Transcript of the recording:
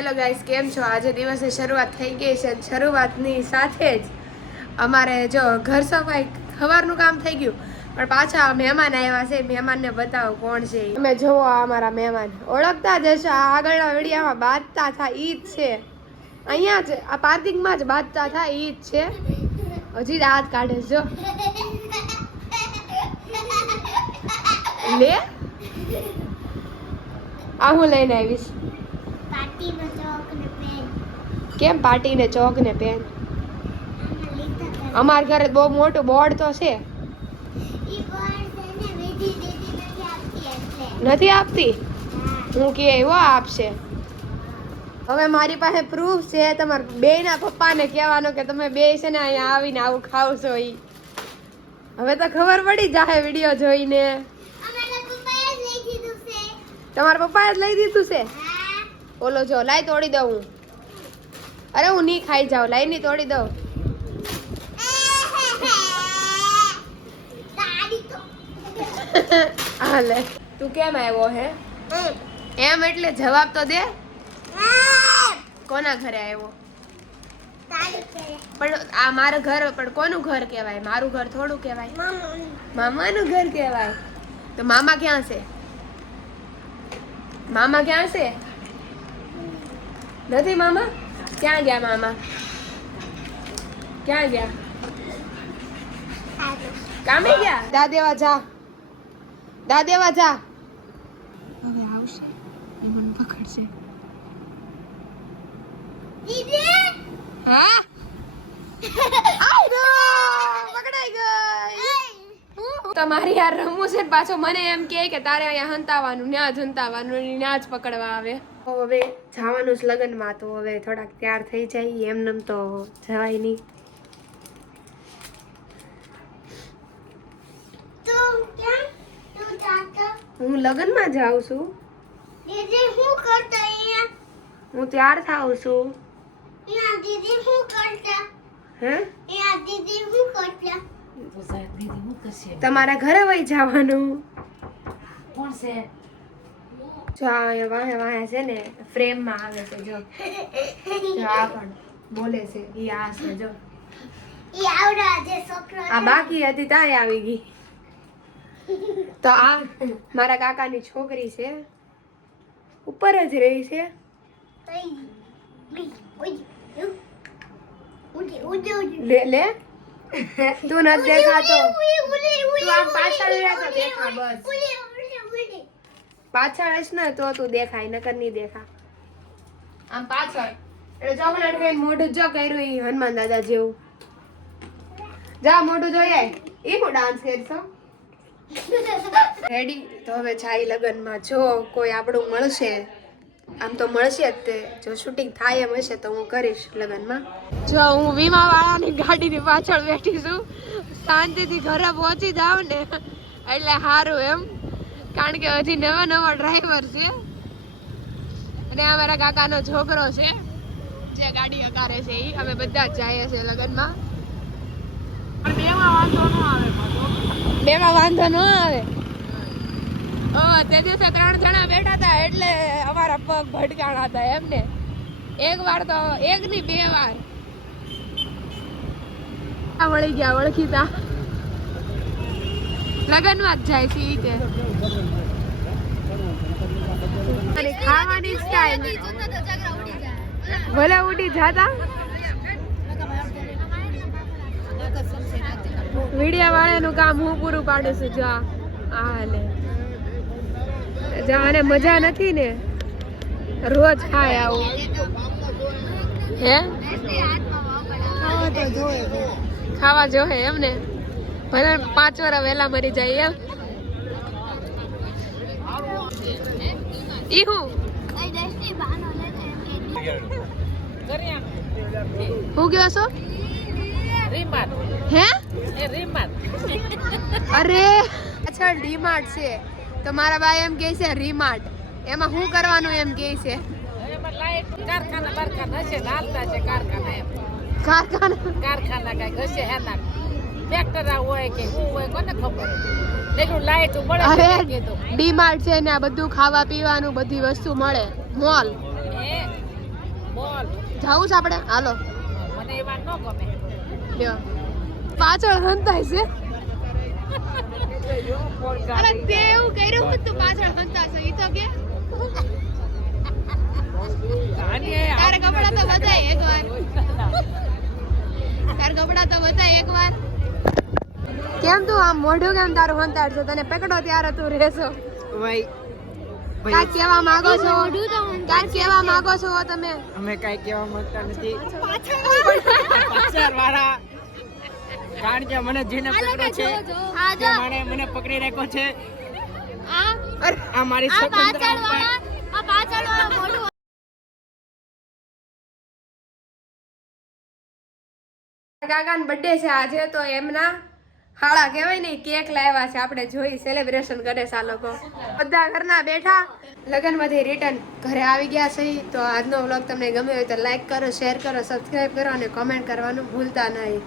Hello guys, કેમ છો? આજે દિવસની શરૂઆત થઈ ગઈ છે. શરૂઆતની સાથે જ અમારે જો ઘર સફાઈ સવારનું કામ થઈ ગયું, પણ પાછા મહેમાન આવ્યા છે. મહેમાનને બતાવો કોણ છે. તમે જોવો, આ અમારા મહેમાન ઓળખતા જ હશો. આ આગળના વિડીયોમાં બાંધતા થાય ઈ જ છે. અહીંયા જ આ પાર્કિંગમાં જ બાંધતા થાય ઈ જ છે. હજી હાથ કાઢે જો લે. આ હું લઈને આવીશ. કેમ પાર્ટી ને ચોક ને પેન? અમાર ઘરે બહુ મોટું બોર્ડ તો છે. નથી આપતી? હું કે એવો આપશે. હવે મારી પાસે પ્રૂફ છે. તમારા બે ના પપ્પાને કહેવાનો કે તમે બે છે ને અહીંયા આવીને આવું ખાવશો. ઈ હવે તો ખબર પડી જાહે વિડીયો જોઈને. તમારા પપ્પાએ જ લઈ દીધું છે? ઓલો જો લાઈ તોડી દઉં હું. અરે હું નહીં ખાઈ જાઉં, લાઈ નહીં તોડી દઉં. હાલે, તું કેમ આવ્યો હે? એમ એટલે જવાબ તો દે. કોના ઘરે આવ્યો? પણ આ મારું ઘર, પણ કોનું ઘર કહેવાય? મારું ઘર થોડું કહેવાય, મામાનું ઘર કહેવાય. તો મામા ક્યાં છે? મામા ક્યાં છે? નથી મામા? ક્યાં ગયા મામા? ક્યાં ગયા? કામે ગયા? દાદેવા જા, દાદેવા જા. હવે આવશે એ મને પકડશે. હા પકડાઈ ગઈ. તમારી યાર રમવું છે પાછો મને એમ કે તારે અહીંયા હંતાવાનું, ન્યા જ હંતાવાનું, ન્યા જ પકડવા આવે. હવે જવાનું જ લગ્નમાં, તો હવે થોડાક તૈયાર થઈ જાય. એમને તો જવાય નહીં. હું લગ્નમાં જાઉં છું. હું તૈયાર થાઉં છું. તમારા ઘરે વહી જવાનું. કોણ છે? જો વાહે વાહે છે ને ફ્રેમમાં આવે છે. જો આ પણ બોલે છે. ઈ આ છે જો. આ બાકી હતી તાય આવી ગઈ. તો આ મારા કાકાની છોકરી છે, ઉપર જ રહી છે. લે લે, તું નથી દેખાતો. તું આમ પાછળ દેખા, બસ પાછળ હશ ને તો તું દેખાય, નકર નહીં દેખા. આમ પાછળ એટલે ચોકલેટ ખાઈને મોઢું જો કર્યું ઈ હનુમાન દાદા જેવું. જા મોઢું જોઈ આય. ઈ હું ડાન્સ કરશો. રેડી. તો હવે જાય લગ્નમાં. જો કોઈ આપણું મળશે, આમ તો મળશે જ તે. જો શૂટિંગ થાય એમ હશે તો હું કરીશ લગ્નમાં. જો હું વીમા વાળાની ગાડીની પાછળ બેઠી છું. શાંતિથી ઘરે પહોંચી જાવ ને એટલે સારું એમ, કારણ કે હજી નવા નવા ડ્રાઈવર છે. અને અમારા કાકાનો છોકરો છે જે ગાડી હકારે છે. એ અમે બધા જ જઈએ છીએ લગ્નમાં. બેમાં વાંધો ન આવે. તે દિવસે 3 જણા બેઠા હતા એટલે અમારા પગ ભટકાણા હતા એમને. એક વાર તો, એક ની 2 વાર વળી ગયા ઓળખીતા. લગનમાં જ જાય છે ઈ કે ખાવાની સ્ટાઈલ ભલે ઉડી જાતા. વિડિયા વાળાનું કામ હું પૂરું પાડું છું. જો આ હાલે જાને મજા નથી ને, રોજ ખાય આવું. હે ખાવા જોહે એમ ને. ભલે 5 વાર વહેલા મરી જાય એમ. ઈ હું કયો છો? હે અરે અચ્છા, ડીમાર્ટ છે તો મારા ભાઈ એમ કહે છે રીમાર્ટ. એમાં શું કરવાનું એમ કહે છે? કારખાના કઈ હશે એના ફેક્ટરી હોય કે શું હોય કોને ખબર. લેકિન લાઈટ મળે. અરે ડીમાર્ટ છે ને આ બધું ખાવા પીવાનું બધી વસ્તુ મળે. મોલ જાવું છે આપણે હાલો મને એવા ન ગમે લ્યો પાછળ હંતાય છે અરે તે એવું કર્યું કે તું પાછળ હંતાશે ઈ તો કે તારે કપડા તો બતાય એકવાર તારે કપડા તો બતાય એકવાર કેમ તું આમ મોઢું કેમ તારું હંતાડ છે તને પકડો ત્યારે તું રહેશો ભાઈ કાંઈ કહેવા માંગો છો કાંઈ કહેવા માંગો છો તમે અમે કાંઈ કહેવા માંગતા નથી પાછળ વાળા કારણ કે મને જેને પકડ્યો છે તે મને પકડી રાખ્યો છે આ મારી સ્વતંત્ર કાકાનો બર્થડે છે આજે તો એમના હાળા કહેવાય ને કેક લાવ્યા છે આપણે જોઈ સેલિબ્રેશન કરે છે આ લોકો બધા ઘરના બેઠા લગ્નમાંથી રિટર્ન ઘરે આવી ગયા છે તો આજનો વ્લોગ તમને ગમ્યો હોય તો લાઈક કરો શેર કરો સબસ્ક્રાઇબ કરો અને કોમેન્ટ કરવાનું ભૂલતા નહીં